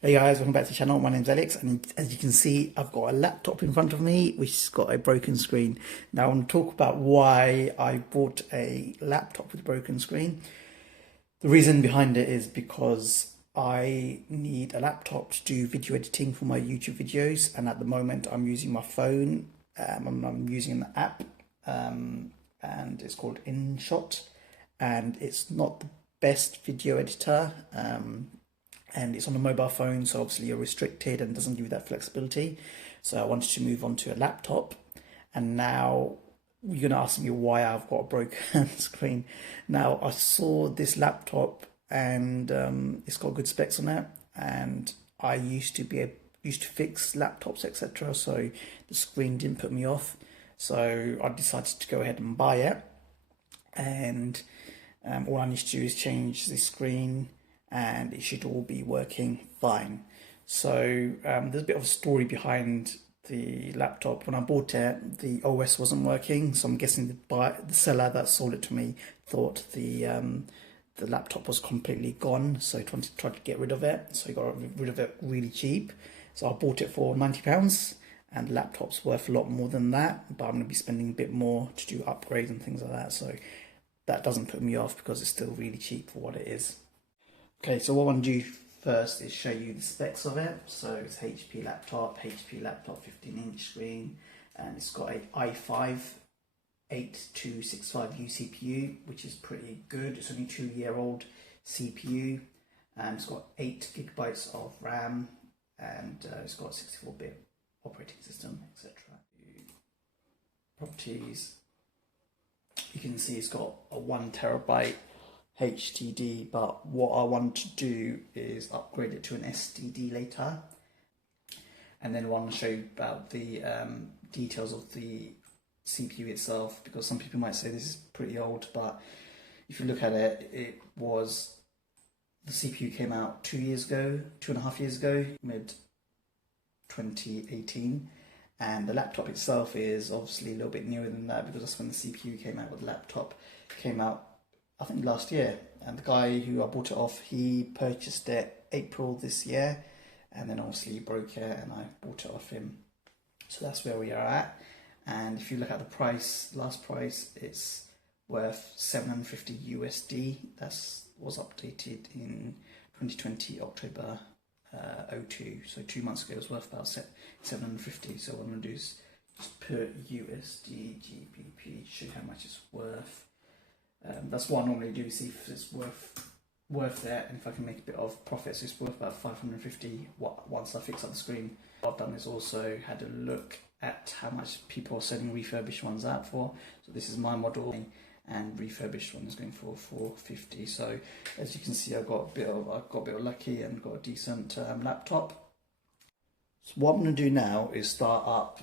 Hey guys, welcome back to the channel. My name's Alex, and as you can see, I've got a laptop in front of me which has got a broken screen. Now I want to talk about why I bought a laptop with a broken screen. The reason behind it is because I need a laptop to do video editing for my YouTube videos, and at the moment I'm using my phone. I'm using an app, and it's called InShot, and it's not the best video editor. And it's on a mobile phone, so obviously you're restricted and doesn't give you that flexibility. So I wanted to move on to a laptop, and now you're going to ask me why I've got a broken screen. Now I saw this laptop, and it's got good specs on it, and I used to fix laptops, etc. So the screen didn't put me off, so I decided to go ahead and buy it. And all I need to do is change the screen and it should all be working fine. So there's a bit of a story behind the laptop. When I bought it, the OS wasn't working, so I'm guessing the seller that sold it to me thought the laptop was completely gone, so he tried to get rid of it. So he got rid of it really cheap. So I bought it for £90, and the laptop's worth a lot more than that, but I'm going to be spending a bit more to do upgrades and things like that. So that doesn't put me off because it's still really cheap for what it is. Okay, so what I want to do first is show you the specs of it. So it's HP laptop 15-inch screen, and it's got a i5 8265U CPU, which is pretty good. It's only 2-year-old CPU, and it's got 8 GB of RAM, and it's got 64-bit operating system, etc. Properties, you can see it's got a 1 TB HDD, but what I want to do is upgrade it to an SSD later, and then I want to show you about the details of the CPU itself, because some people might say this is pretty old, but if you look at it, the CPU came out 2.5 years ago, mid 2018, and the laptop itself is obviously a little bit newer than that, because that's when the CPU came out. But the laptop came out, I think, last year, and the guy who I bought it off, he purchased it April this year, and then obviously he broke it and I bought it off him. So that's where we are at. And if you look at the price, last price, it's worth 750 USD. That was updated in 2020 October 02. So 2 months ago it was worth about 750. So what I'm going to do is just put USD GBP, show you how much it's worth. That's what I normally do, see if it's worth it, and if I can make a bit of profit. So it's worth about 550 once I fix up the screen. What I've done is also had a look at how much people are selling refurbished ones out for. So this is my model, and refurbished one is going for 450. So as you can see, I got a bit of lucky and got a decent laptop. So what I'm going to do now is start up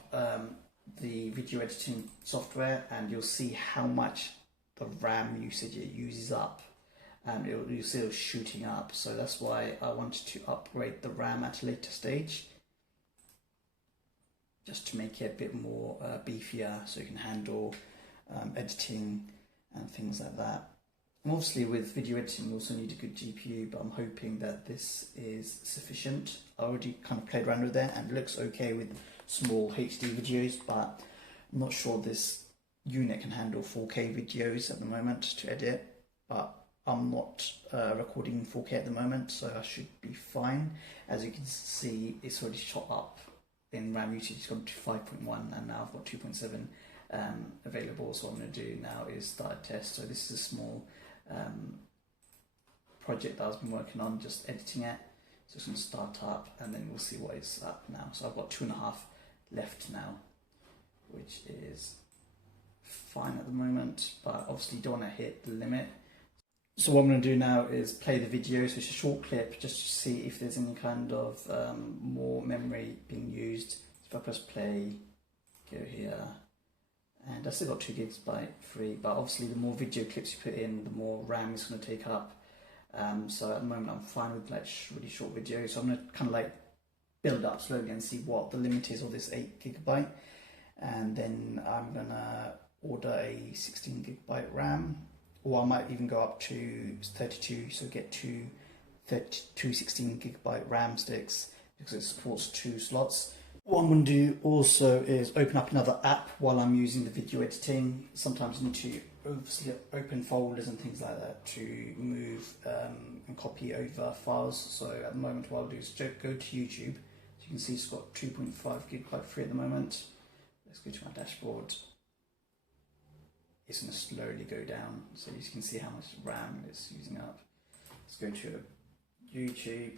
the video editing software, and you'll see how much the RAM usage it uses up, and you'll see it shooting up. So that's why I wanted to upgrade the RAM at a later stage, just to make it a bit more beefier, so you can handle editing and things like that. And obviously with video editing you also need a good GPU, but I'm hoping that this is sufficient. I already kind of played around with it and it looks okay with small HD videos, but I'm not sure this unit can handle 4K videos at the moment to edit, but I'm not recording 4K at the moment, so I should be fine. As you can see, it's already shot up in RAM usage. It's gone to 5.1, and now I've got 2.7 available. So what I'm going to do now is start a test. So this is a small project that I've been working on, just editing it. So it's going to start up, and then we'll see what it's up now. So I've got 2.5 left now, which is fine at the moment, but obviously you don't want to hit the limit. So what I'm going to do now is play the video. So it's a short clip just to see if there's any kind of more memory being used. If I press play, go here, and I still got 2 GB free, but obviously the more video clips you put in, the more RAM it's going to take up. So at the moment I'm fine with like really short videos, so I'm going to kind of like build up slowly and see what the limit is of this 8 GB, and then I'm going to order a 16 GB RAM, or I might even go up to 32, so get 2 32 16GB RAM sticks because it supports 2 slots. What I'm going to do also is open up another app while I'm using the video editing. Sometimes you need to obviously open folders and things like that to move and copy over files. So at the moment what I'll do is go to YouTube. So you can see it's got 2.5GB free at the moment. Let's go to my dashboard. It's going to slowly go down so you can see how much RAM it's using up. Let's go to YouTube.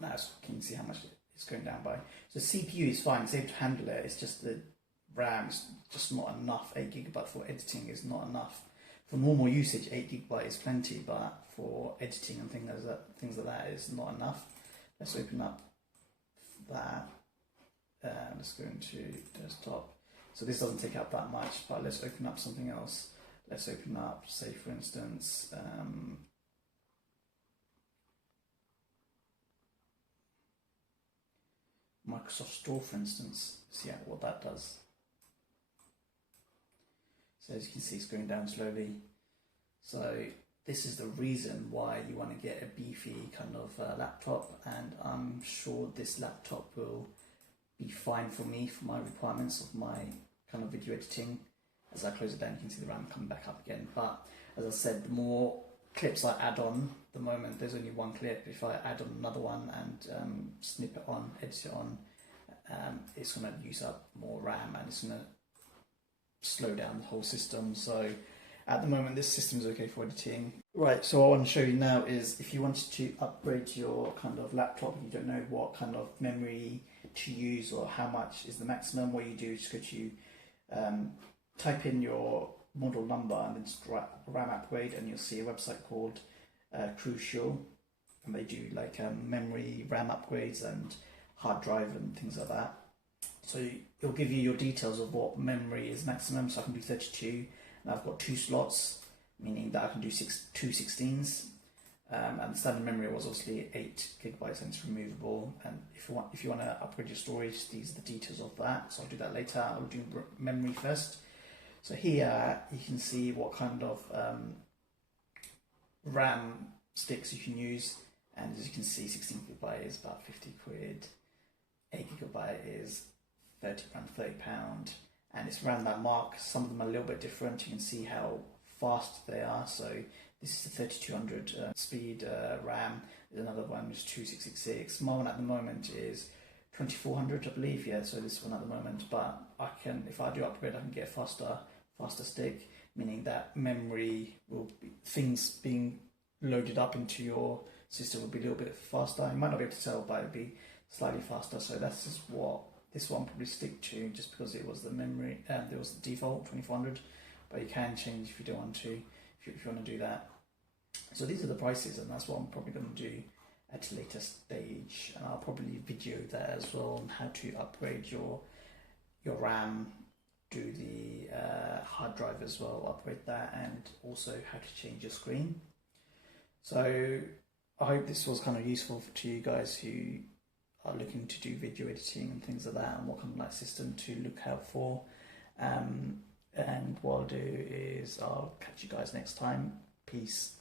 Now can you see how much it's going down by? So CPU is fine, it's able to handle it. It's just the RAM is just not enough. 8GB for editing is not enough. For normal usage, 8GB is plenty, but for editing and things like that is not enough. Let's open up that. Let's go into desktop. So this doesn't take up that much, but let's open up something else. Let's open up, say for instance, Microsoft Store, for instance. See what that does. So as you can see, it's going down slowly. So this is the reason why you want to get a beefy kind of laptop, and I'm sure this laptop will be fine for me, for my requirements of my kind of video editing. As I close it down, you can see the RAM coming back up again. But as I said, the more clips I add on, the moment there's only one clip, if I add on another one and snip it on, edit it on, it's going to use up more RAM and it's going to slow down the whole system. So at the moment this system is okay for editing. Right, so what I want to show you now is if you wanted to upgrade your kind of laptop and you don't know what kind of memory to use or how much is the maximum, what you do is just go to type in your model number and then just write RAM upgrade, and you'll see a website called Crucial, and they do like memory RAM upgrades and hard drive and things like that. So it'll give you your details of what memory is maximum. So I can do 32, and I've got 2 slots, meaning that I can do 2 16s. And the standard memory was obviously 8GB and it's removable. And if you want to upgrade your storage, these are the details of that. So I'll do that later. I'll do memory first. So here you can see what kind of RAM sticks you can use, and as you can see, 16GB is about 50 quid, 8GB is around £30, and it's around that mark. Some of them are a little bit different. You can see how fast they are. So this is the 3200 speed RAM. There's another one which is 2666. My one at the moment is 2400, I believe. Yeah, so this one at the moment. But I can, if I do upgrade, I can get a faster stick, meaning that memory will be, things being loaded up into your system will be a little bit faster. You might not be able to tell, but it'll be slightly faster. So that's just what this one probably stick to, just because it was the memory, there was the default 2400, but you can change if you don't want to, if you want to do that. So these are the prices, and that's what I'm probably going to do at a later stage, and I'll probably video that as well on how to upgrade your RAM, do the hard drive as well, upgrade that, and also how to change your screen. So I hope this was kind of useful to you guys who are looking to do video editing and things like that, and what kind of like system to look out for. And what I'll do is I'll catch you guys next time. Peace.